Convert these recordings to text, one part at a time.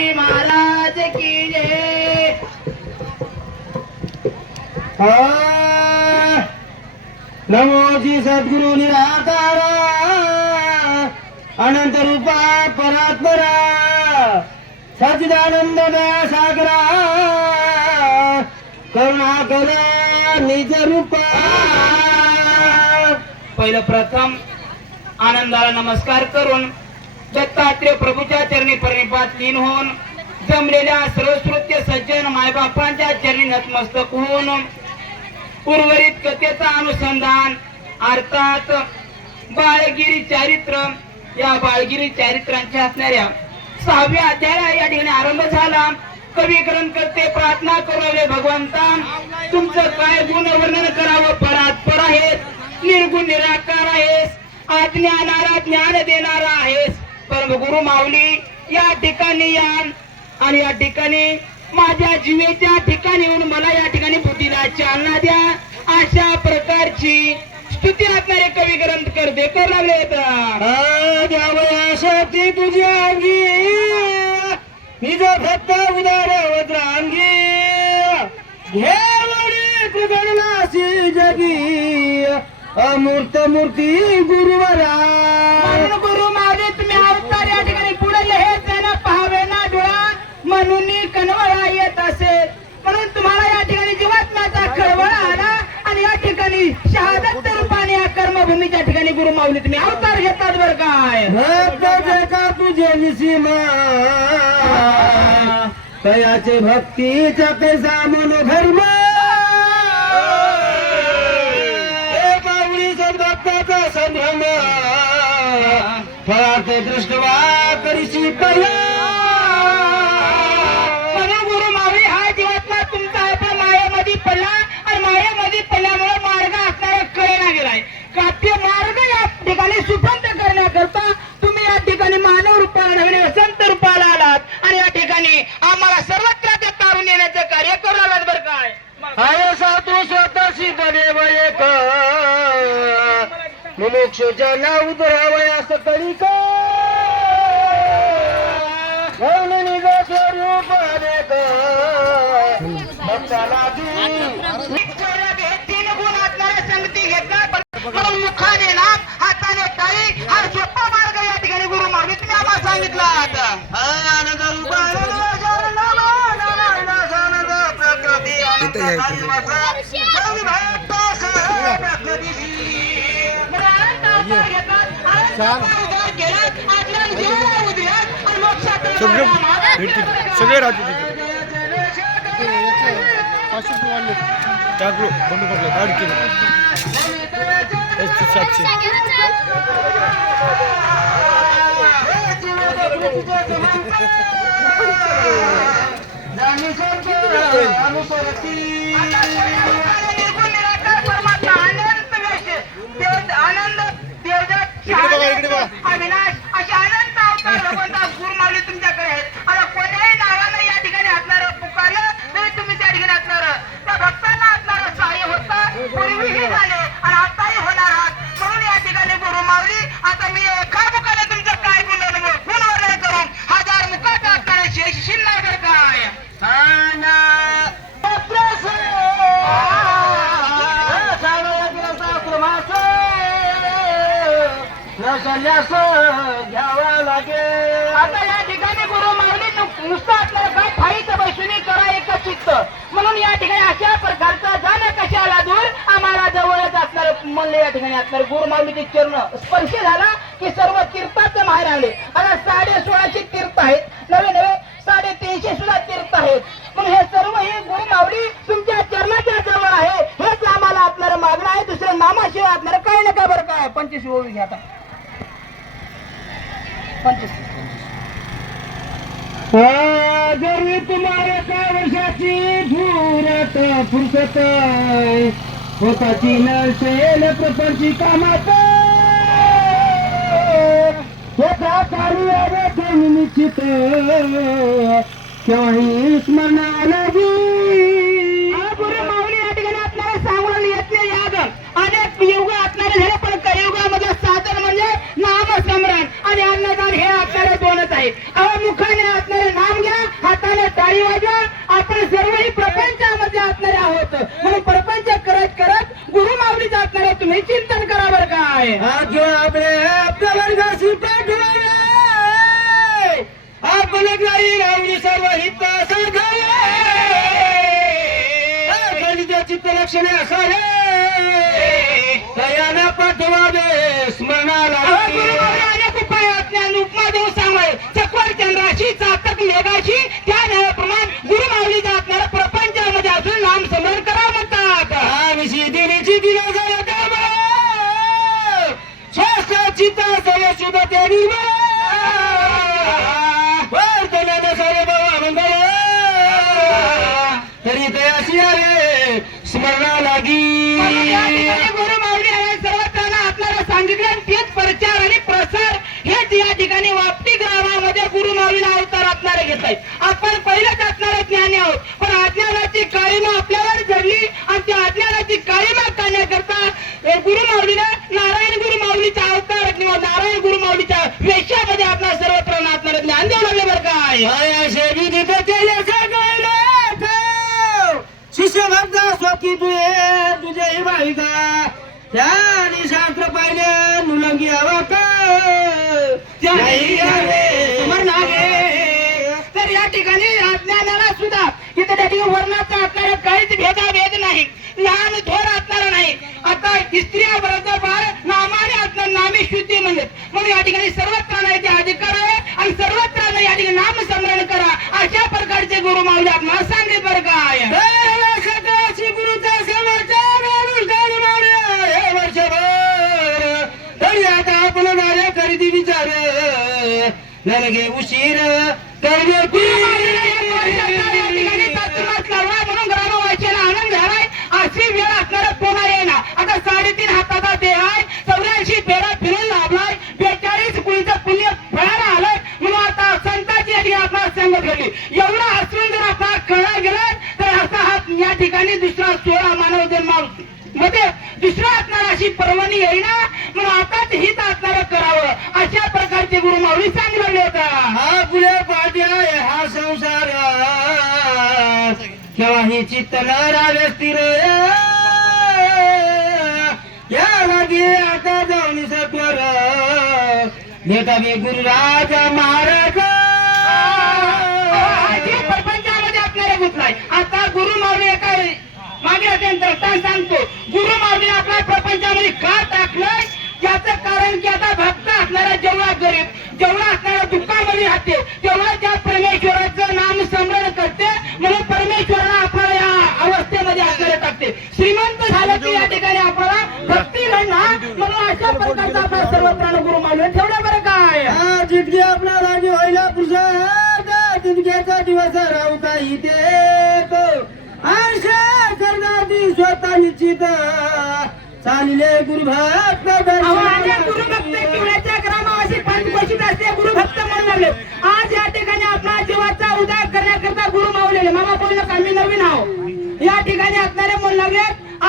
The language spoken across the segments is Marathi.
तुकाराई महाराज की जय हा. नमोजी सद्गुरु निराकारा. अनंत रूपा परात्परा. सचिदानंद सागरा करुणा करा निज रूपा. पहिलं प्रथम आनंदाला नमस्कार करून दत्तात्रय प्रभूच्या चरणी परिपात लीन होऊन जमलेल्या सर्वश्रुत्य सज्जन मायबापांच्या चरणी नतमस्तक होऊन उर्वरित कथेचा अनुसंधान अर्थात बाळगिरी चारित्र या बाळगिरी चारित्रांच्या असणाऱ्या सहाव्या अध्याया या ठिकाणी आरंभ झाला. कवी ग्रंथ करते प्रार्थना करू भगवंता तुमचं काय गुण वर्णन करावं? परात पर आहेस निर्गुण निराकार आहेस अज्ञानाला ज्ञान देणारा आहेस. परम गुरु माऊली या ठिकाणी याल आणि या ठिकाणी माझ्या जीवेच्या ठिकाणी येऊन मला या ठिकाणी बुद्धीला चालना द्या. अशा प्रकारची स्तुती असणारे कवी ग्रंथ करते कर लागले द्यावयासाठी तुझी अंगी. निज फक्त उदार वज्रांगी घे कुगणनाशी जगी. अमूर्त मूर्ती गुरुवरा. ठिकाणी तुम्ही अवतार घेतात बर काय. भक्त जगा तुझे निसीमा. तयाचे भक्तीच्या ते मनोधर्म धर्म भक्ताचा संभ्रम. फळा ते दृष्टवा करीशी पहिला नाव उतरावयास कळिक घेऊन निज स्वरूप अनेक भक्ताला दी तीन गुण असणाऱ्या संगती घेतला म्हणून मुखाने नाम हाताने टाळी हा सोपा मार्ग या ठिकाणी गुरु माऊली तुम्ही आम्हाला सांगितला आता. आनंद रूप आनंद. सगळे राहते तिथे. पाचशे रुपये वाढले टाकलो बंद पडलं आठ किलो सातशे इकडे बघा, इकडे बघा. अविनाश अशा अनंत अवतार भगवंत गुरुमावली तुमच्याकडे आहेत घ्यावा लागेल. आता या ठिकाणी गुरु माऊली नुसतं आपल्याला काय फाईचं बसुनी करा एक चित्त. म्हणून या ठिकाणी अशा प्रकारचा जाणं कशाला दूर? आम्हाला जवळच असणार म्हणले या ठिकाणी असणार. गुरु माऊलीचे चरण स्पर्श झाला की सर्व तीर्थाचं माहेर आले आता साडे सोळाशे तीर्थ आहेत. नवे नवे साडे तीनशे सुद्धा तीर्थ आहेत म्हणून हे सर्व हे गुरु माऊली तुमच्या चरणाच्या जवळ आहे हेच आम्हाला आपल्याला मागणं आहे दुसरं नामाशिवाय आपल्याला काही नका बरं काय पंचवीस ओळी घ्या आता. पंचवीस. जरी तुम्हाला एका वर्षाची फुरत फुरसत स्वतःची नसेल प्रपंची कामात. स्वतः कार्य निश्चित. केव्हाही स्मरणाला गुरु माऊली या ठिकाणी आपल्याला सांगून येत नाही याद अनेक युग सम्राट. आणि अन्नदान हे आपल्याला दोनच आहे. अहो मुखाने असणारे नाम घ्या हाताने टाळी वाजवा. आपण सर्वही प्रपंचामध्ये असणारे आहोत. म्हणून प्रपंच करत करत गुरु माऊली असणारे तुम्ही चिंतन करा बरं काय. आज आपले आपल्या वर्गाशी पाठवावे. आपण काही रावली सर्व हित साधावे चित्त लक्षणे असावे तयाना पाठवावे स्मरणाला. अहो, गुरु माऊली ज्ञान उपमा देऊ सांगाय चक्वर चंद्राशी चातक या ठिकाणी गुरु माऊली सर्वत्रांना आपल्याला सांगितलं आणि तेच प्रचार आणि प्रसार हेच या ठिकाणी वापटी ग्रामामध्ये गुरु माऊलीला अवतार आपल्याला घेत आहेत आपण पहिलेच असणारे ज्ञानी आहोत पण अज्ञानाची काळीमा आपल्यावर जडली आणि त्या अज्ञानाची काळीमा करण्याकरता अ, गुरु माऊलीने नारायण गुरु माऊलीचा अवतार किंवा नारायण गुरु माऊलीच्या वेशामध्ये आपल्या सर्वत्र आपल्याला ज्ञान देऊ लागले बरं काय असे विधित केले सगळे शिष्य भक्त स्वकी तुझे तुझे बालिका त्याने शास्त्र पाहिले मुलंगी अवाक त्याही आले समर नागे. तर या ठिकाणी अज्ञानाला सुद्धा इथे त्या ठिकाणी वर्णाचा असणारा काहीच भेदाभेद नाही. लहान थोर असणारा नाही. आता स्त्रिया बरोबर फार नामाने असणार नामे शुद्धी म्हणतात म्हणून या ठिकाणी सर्वत्र नाही अधिकार आहे आणि सर्वत्र या ठिकाणी नाम स्मरण करा. अशा प्रकारचे गुरु माऊली आपल्याला ನನಗೆ ಉಸಿರ ತರಬೇಕು संसार केव्हाही चित्त न स्थिर या लागे आता जाऊन सत्वर भेटा मी गुरुराज महाराज. प्रपंचामध्ये आपल्याला गुंतलाय आता गुरु माऊली काय मागे अत्यंत सांगतो? गुरु माऊलीने आपल्या प्रपंचामध्ये काय आपला राजी होईला पुरुषार्थ दुर्गेचा दिवस राहता इथे आशा करणारी स्वतः निश्चित. चालले गुरुभक्त किवळ्याच्या ग्रामावासी पंचकोशीत असते लागले आज या ठिकाणी आपला जीवाचा उदय करण्याकरता गुरु मावलेले. मामा बोललं आम्ही नवीन या ठिकाणी असणारे म्हणू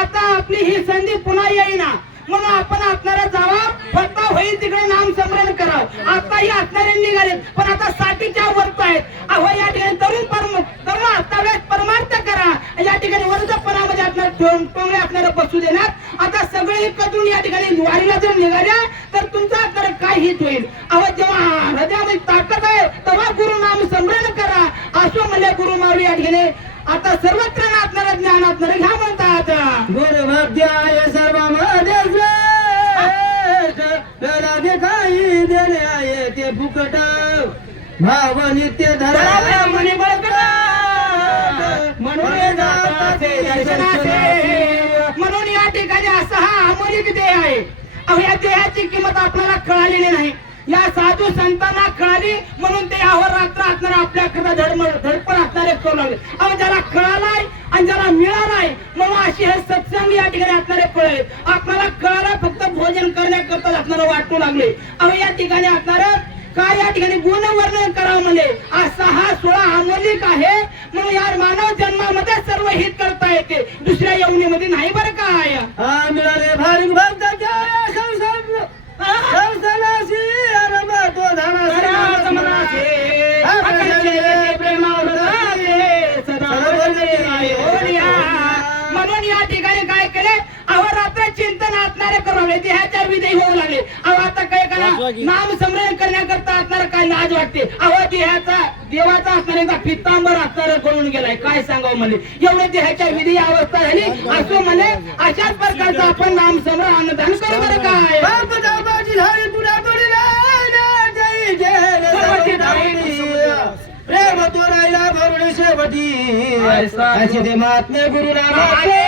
आता आपली ही संधी पुन्हा येईना. म्हणून आपण आपल्याला जावा फक्त होईल तिकडे नाम स्मरण करावं आताही असणारे निघाले पण आता साठीच्या वर्त आहेत. अहो या ठिकाणी तरुण परम तरुण आता वेळेस परमार्थ करा. या ठिकाणी वर्धपणामध्ये आपल्याला टोंगळे आपल्याला बसू देणार. आता सगळे करून या ठिकाणी वारीला जर निघाल्या तर तुमचा आपल्याला काय हित होईल. अहो जेव्हा हृदयामध्ये ताकद आहे तेव्हा गुरु नाम स्मरण करा. असं म्हणले गुरु माऊली या ठिकाणी. आता सर्वत्र आपल्याला ज्ञान असणार घ्या म्हणतात. गुरुभक्त्याय ते फुकट भाव नित्य धरा म्हणे बळकट. म्हणून. म्हणून या ठिकाणी असा हा अमोलिक देह आहे. अहो या देहाची किंमत आपल्याला कळालेली नाही. या साधू संतांना कळाली म्हणून ते यावर रात्र असणारे आपल्याकडे धडमड धडपड असणारे करू लागले. अहो ज्याला कळालाय आणि ज्याला मिळालाय म्हणून अशी हे सत्संग या ठिकाणी असणारे कळले आपल्याला कळाला फक्त भोजन करण्याकरता असणारं वाटू लागले. अहो या ठिकाणी असणारं काय या ठिकाणी गुण वर्णन करावं म्हणे? सहा सोळा आमलिक आहे. म्हणून यार मानव जन्मामध्ये सर्व हित करता येते. दुसऱ्या यवनीमध्ये नाही बरं काय मिळाले भारी म्हणून या ठिकाणी काय केले? अहोरात्र चिंतन आत्मारे करून ह्याच्या विधी होऊ लागले. अहो आता काय करा? नाम लाज वाटते. अहो देहाचा देवाचा असणारा एकदा पित्तांबर असणारा कळून गेलाय. काय सांगावं म्हणले एवढे देहाच्या विधी अवस्था झाली. असं म्हणले अशाच प्रकारचं आपण नाम संग्रह अन्नदान करू बरं काय. प्रेम तो राहिला भरून शेवटी. असे ते महात्मे गुरु अरे!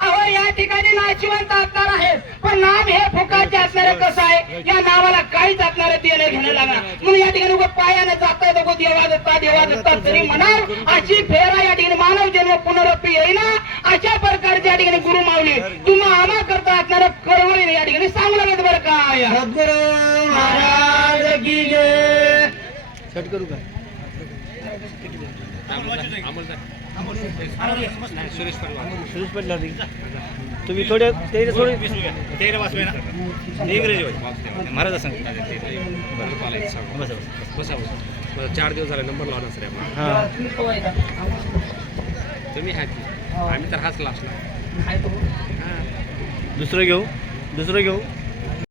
अहो या ठिकाणी नाशिवंत असणार आहे पण नाम हे फुकाचे असणारे कसं आहे? या नावाला काहीच असणारे देणं घेणं लागणार. म्हणून या ठिकाणी उगं पायाने जाता येतो देवा दत्ता देवा दत्ता तरी म्हणाव अशी फेरा या ठिकाणी मानव जन्म पुनरपी येईना. अशा प्रकारच्या या ठिकाणी गुरु माऊली तुम्हा आम्हा करता असणाऱ्या कळवळीने या ठिकाणी सांगू लागत बरं काय? सद्गुरु महाराज की जय. कट करू का? सुरेश पडला तुम्ही थोडे ते थोडे महाराज सांग बसा बसा. चार दिवस झाले नंबर लावला सर हा. तुम्ही हात आम्ही तर हाच लास्टला दुसरं घेऊ दुसरं घेऊ.